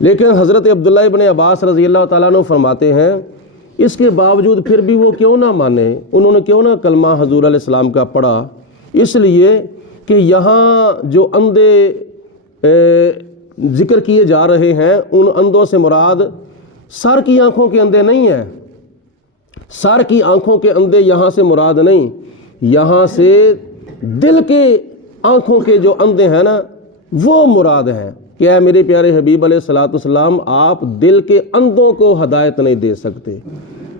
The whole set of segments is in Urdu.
لیکن حضرت عبداللہ ابن عباس رضی اللہ تعالیٰ عنہ فرماتے ہیں اس کے باوجود پھر بھی وہ کیوں نہ مانے، انہوں نے کیوں نہ کلمہ حضور علیہ السلام کا پڑھا، اس لیے کہ یہاں جو اندھے ذکر کیے جا رہے ہیں ان اندھوں سے مراد سر کی آنکھوں کے اندھے نہیں ہیں، سر کی آنکھوں کے اندھے یہاں سے مراد نہیں، یہاں سے دل کے آنکھوں کے جو اندھے ہیں نا وہ مراد ہیں کہ اے میرے پیارے حبیب علیہ الصلوۃ والسلام آپ دل کے اندھوں کو ہدایت نہیں دے سکتے،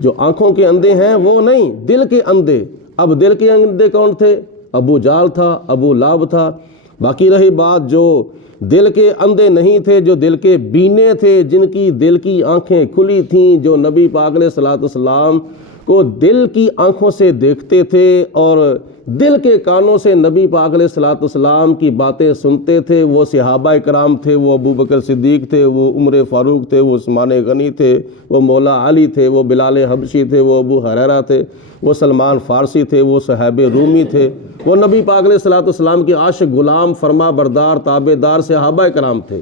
جو آنکھوں کے اندھے ہیں وہ نہیں، دل کے اندھے۔ اب دل کے اندھے کون تھے؟ ابو جال تھا، ابو لہب تھا۔ باقی رہی بات جو دل کے اندھے نہیں تھے، جو دل کے بینے تھے، جن کی دل کی آنکھیں کھلی تھیں، جو نبی پاک علیہ الصلوۃ والسلام کو دل کی آنکھوں سے دیکھتے تھے اور دل کے کانوں سے نبی پاک علیہ الصلوۃ والسلام کی باتیں سنتے تھے، وہ صحابہ کرام تھے، وہ ابو بکر صدیق تھے، وہ عمر فاروق تھے، وہ عثمان غنی تھے، وہ مولا علی تھے، وہ بلال حبشی تھے، وہ ابو ہریرہ تھے، وہ سلمان فارسی تھے، وہ صہیب رومی تھے، وہ نبی پاک علیہ الصلوۃ والسلام کے عاشق، غلام، فرما بردار، تابع دار صحابہ کرام تھے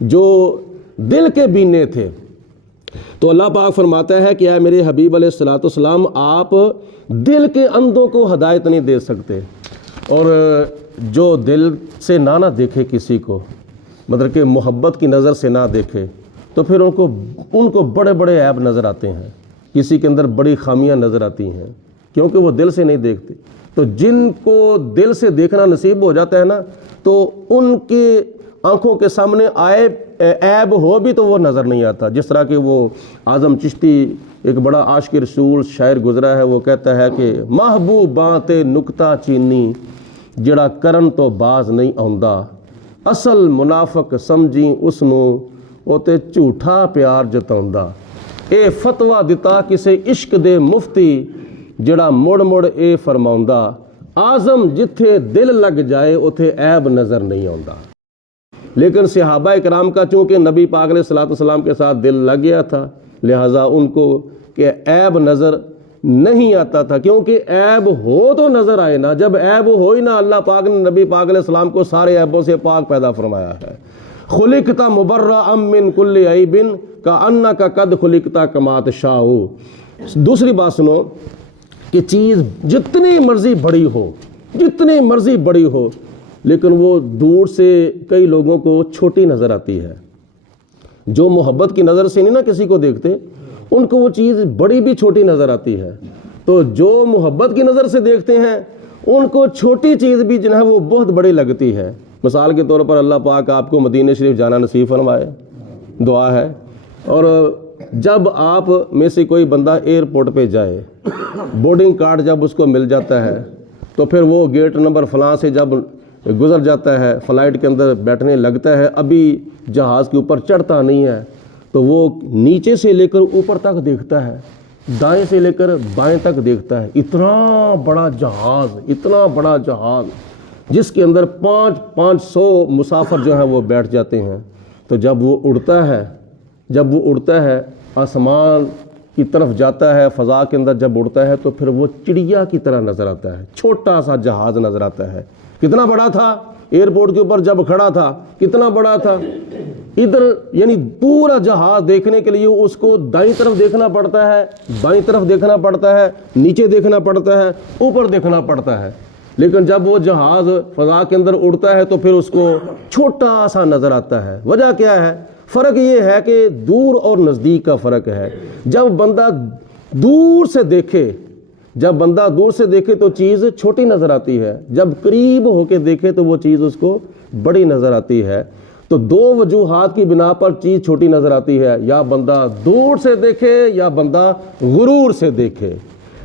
جو دل کے بینے تھے۔ تو اللہ پاک فرماتا ہے کہ اے میرے حبیب علیہ الصلوۃ والسلام آپ دل کے اندھوں کو ہدایت نہیں دے سکتے، اور جو دل سے نہ دیکھے کسی کو، مطلب کہ محبت کی نظر سے نہ دیکھے، تو پھر ان کو بڑے بڑے عیب نظر آتے ہیں، کسی کے اندر بڑی خامیاں نظر آتی ہیں کیونکہ وہ دل سے نہیں دیکھتے۔ تو جن کو دل سے دیکھنا نصیب ہو جاتا ہے نا تو ان کے آنکھوں کے سامنے عیب ہو بھی تو وہ نظر نہیں آتا۔ جس طرح کہ وہ اعظم چشتی ایک بڑا عاشق رسول شاعر گزرا ہے، وہ کہتا ہے کہ محبوباں تے نکتہ چینی جڑا کرن تو باز نہیں آندا، اصل منافق سمجھی اس نو او تے جھوٹا پیار جتاوندا، اے فتویٰ دتا کسے عشق دے مفتی جڑا مڑ مڑ اے فرماوندا، اعظم جتھے دل لگ جائے اتھے عیب نظر نہیں آندا۔ لیکن صحابہ کرام کا چونکہ نبی پاک علیہ الصلوۃ والسلام کے ساتھ دل لگ گیا تھا، لہٰذا ان کو کہ عیب نظر نہیں آتا تھا، کیونکہ عیب ہو تو نظر آئے نا، جب عیب ہو ہی نہ اللہ پاک نے نبی پاک علیہ السلام کو سارے عیبوں سے پاک پیدا فرمایا ہے۔ خلقت مبرأ من کل عیب کأنک قد خلقت کما تشاء۔ دوسری بات سنو کہ چیز جتنی مرضی بڑی ہو لیکن وہ دور سے کئی لوگوں کو چھوٹی نظر آتی ہے، جو محبت کی نظر سے نہیں نا کسی کو دیکھتے ان کو وہ چیز بڑی بھی چھوٹی نظر آتی ہے، تو جو محبت کی نظر سے دیکھتے ہیں ان کو چھوٹی چیز بھی جو ہے وہ بہت بڑی لگتی ہے۔ مثال کے طور پر اللہ پاک آپ کو مدینہ شریف جانا نصیب فرمائے، دعا ہے۔ اور جب آپ میں سے کوئی بندہ ایئرپورٹ پہ جائے، بورڈنگ کارڈ جب اس کو مل جاتا ہے تو پھر وہ گیٹ نمبر فلاں سے جب گزر جاتا ہے، فلائٹ کے اندر بیٹھنے لگتا ہے، ابھی جہاز کے اوپر چڑھتا نہیں ہے، تو وہ نیچے سے لے کر اوپر تک دیکھتا ہے، دائیں سے لے کر بائیں تک دیکھتا ہے، اتنا بڑا جہاز جس کے اندر 500 مسافر جو ہیں وہ بیٹھ جاتے ہیں۔ تو جب وہ اڑتا ہے آسمان کی طرف جاتا ہے، فضا کے اندر جب اڑتا ہے تو پھر وہ چڑیا کی طرح نظر آتا ہے، چھوٹا سا جہاز نظر آتا ہے۔ کتنا بڑا تھا ایئرپورٹ کے اوپر جب کھڑا تھا، کتنا بڑا تھا، ادھر یعنی پورا جہاز دیکھنے کے لیے اس کو دائیں طرف دیکھنا پڑتا ہے، بائیں طرف دیکھنا پڑتا ہے، نیچے دیکھنا پڑتا ہے، اوپر دیکھنا پڑتا ہے۔ لیکن جب وہ جہاز فضا کے اندر اڑتا ہے تو پھر اس کو چھوٹا سا نظر آتا ہے۔ وجہ کیا ہے؟ فرق یہ ہے کہ دور اور نزدیک کا فرق ہے۔ جب بندہ دور سے دیکھے تو چیز چھوٹی نظر آتی ہے، جب قریب ہو کے دیکھے تو وہ چیز اس کو بڑی نظر آتی ہے۔ تو دو وجوہات کی بنا پر چیز چھوٹی نظر آتی ہے، یا بندہ دور سے دیکھے یا بندہ غرور سے دیکھے۔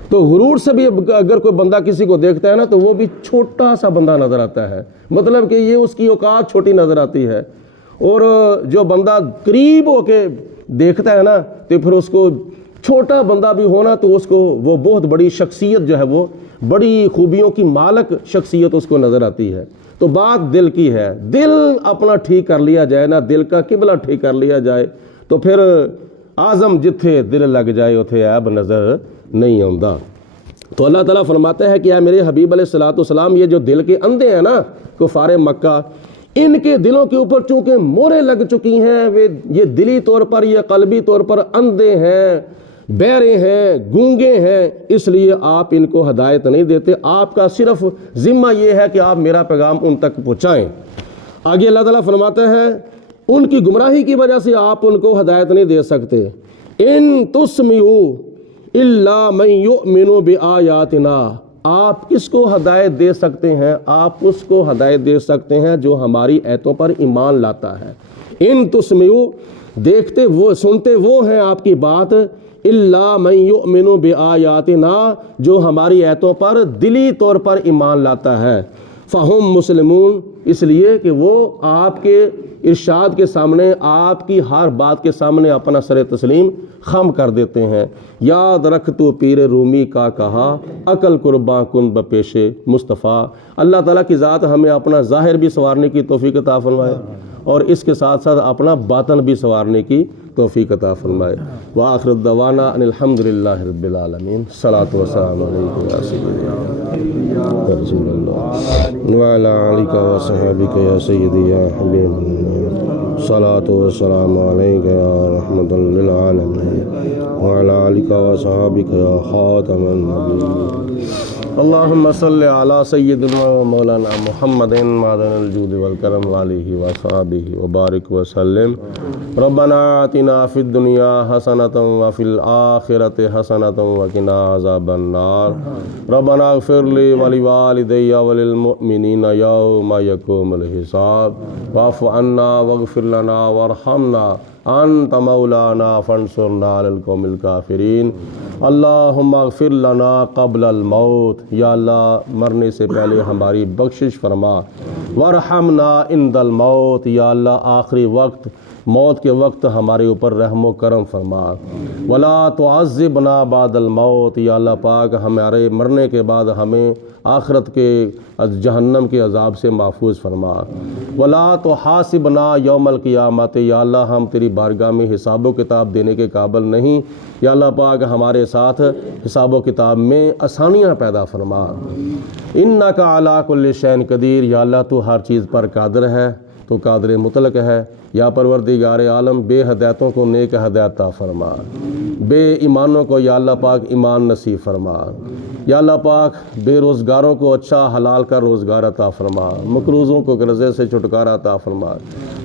تو غرور سے بھی اگر کوئی بندہ کسی کو دیکھتا ہے نا تو وہ بھی چھوٹا سا بندہ نظر آتا ہے، مطلب کہ یہ اس کی اوقات چھوٹی نظر آتی ہے۔ اور جو بندہ قریب ہو کے دیکھتا ہے نا تو پھر اس کو چھوٹا بندہ بھی ہونا تو اس کو وہ بہت بڑی شخصیت جو ہے، وہ بڑی خوبیوں کی مالک شخصیت اس کو نظر آتی ہے۔ تو بات دل کی ہے، دل اپنا ٹھیک کر لیا جائے نا، دل کا قبلہ ٹھیک کر لیا جائے تو پھر اعظم جتھے دل لگ جائے اتھے عیب نظر نہیں آندا۔ تو اللہ تعالیٰ فرماتا ہے کہ اے میرے حبیب علیہ الصلوۃ والسلام، یہ جو دل کے اندھے ہیں نا کفار مکہ، ان کے دلوں کے اوپر چونکہ موریں لگ چکی ہیں، یہ دلی طور پر یا قلبی طور پر اندھے ہیں، بہرے ہیں، گونگے ہیں، اس لیے آپ ان کو ہدایت نہیں دیتے۔ آپ کا صرف ذمہ یہ ہے کہ آپ میرا پیغام ان تک پہنچائیں۔ آگے اللہ تعالیٰ فرماتا ہے ان کی گمراہی کی وجہ سے آپ ان کو ہدایت نہیں دے سکتے۔ ان تسمعوا الا من یؤمن بآیاتنا، آپ کس کو ہدایت دے سکتے ہیں؟ آپ اس کو ہدایت دے سکتے ہیں جو ہماری آیتوں پر ایمان لاتا ہے۔ ان تسمعوا، دیکھتے وہ سنتے وہ ہیں آپ کی بات، الا من یؤمن بآیاتنا، جو ہماری آیتوں پر دلی طور پر ایمان لاتا ہے۔ فہم مسلمون، اس لیے کہ وہ آپ کے ارشاد کے سامنے، آپ کی ہر بات کے سامنے اپنا سر تسلیم خم کر دیتے ہیں۔ یاد رکھ تو پیر رومی کا کہا، عقل قرباں کن بپیش مصطفیٰ۔ اللہ تعالیٰ کی ذات ہمیں اپنا ظاہر بھی سنوارنے کی توفیق عطا فرمائے اور اس کے ساتھ ساتھ اپنا باطن بھی سنوارنے کی توفیق عطا فرمائے۔ وآخر الدعوانا ان الحمد للہ رب العالمین۔ صلاۃ و سلام علیکم یا سیدی یا رسول اللہ وعلی آلک و صحابک یا سیدی یا حبیب اللہ۔ صلاۃ و سلام علیک یا رحمۃ للعالمین وعلی آلک و صحابک یا خاتم النبیین۔ اللہم صلی علی سیدنا و مولانا محمد معدن الجود والکرم وآلہ وصحبہ وبارک وسلم۔ ربنا آتنا فی الدنیا حسنۃ وفی الآخرۃ حسنۃ وقنا عذاب النار۔ ربنا اغفر لی ولوالدی وللمؤمنین یوم یقوم الحساب۔ واعف عنا واغفر لنا وارحمنا انت مولانا فانصرنا علی القوم الکافرین۔ اللہم اغفر لنا قبل الموت، یا اللہ مرنے سے پہلے ہماری بخشش فرما۔ وارحمنا عند الموت، یا اللہ آخری وقت موت کے وقت ہمارے اوپر رحم و کرم فرما۔ ولا تعذبنا بعد الموت، یا اللہ پاک ہمارے مرنے کے بعد ہمیں آخرت کے جہنم کے عذاب سے محفوظ فرما۔ ولا تحاسبنا یوم القیامت، یا اللہ ہم تیری بارگاہ میں حساب و کتاب دینے کے قابل نہیں، یا اللہ پاک ہمارے ساتھ حساب و کتاب میں آسانیاں پیدا فرما۔ انک علی کل شیء قدیر، یا اللہ تو ہر چیز پر قادر ہے، تو قادر مطلق ہے۔ یا پروردگار عالم بے ہدایتوں کو نیک ہدایت عطا فرما، بے ایمانوں کو یا اللہ پاک ایمان نصیب فرما، یا اللہ پاک بے روزگاروں کو اچھا حلال کا روزگار عطا فرما، مقروضوں کو قرضے سے چھٹکارا عطا فرما۔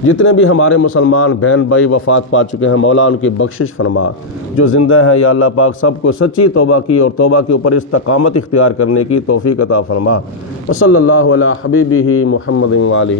جتنے بھی ہمارے مسلمان بہن بھائی وفات پا چکے ہیں مولا ان کی بخشش فرما، جو زندہ ہیں یا اللہ پاک سب کو سچی توبہ کی اور توبہ کے اوپر استقامت اختیار کرنے کی توفیق عطا فرما۔ وصلی اللہ علی حبیبہ محمد وآلہ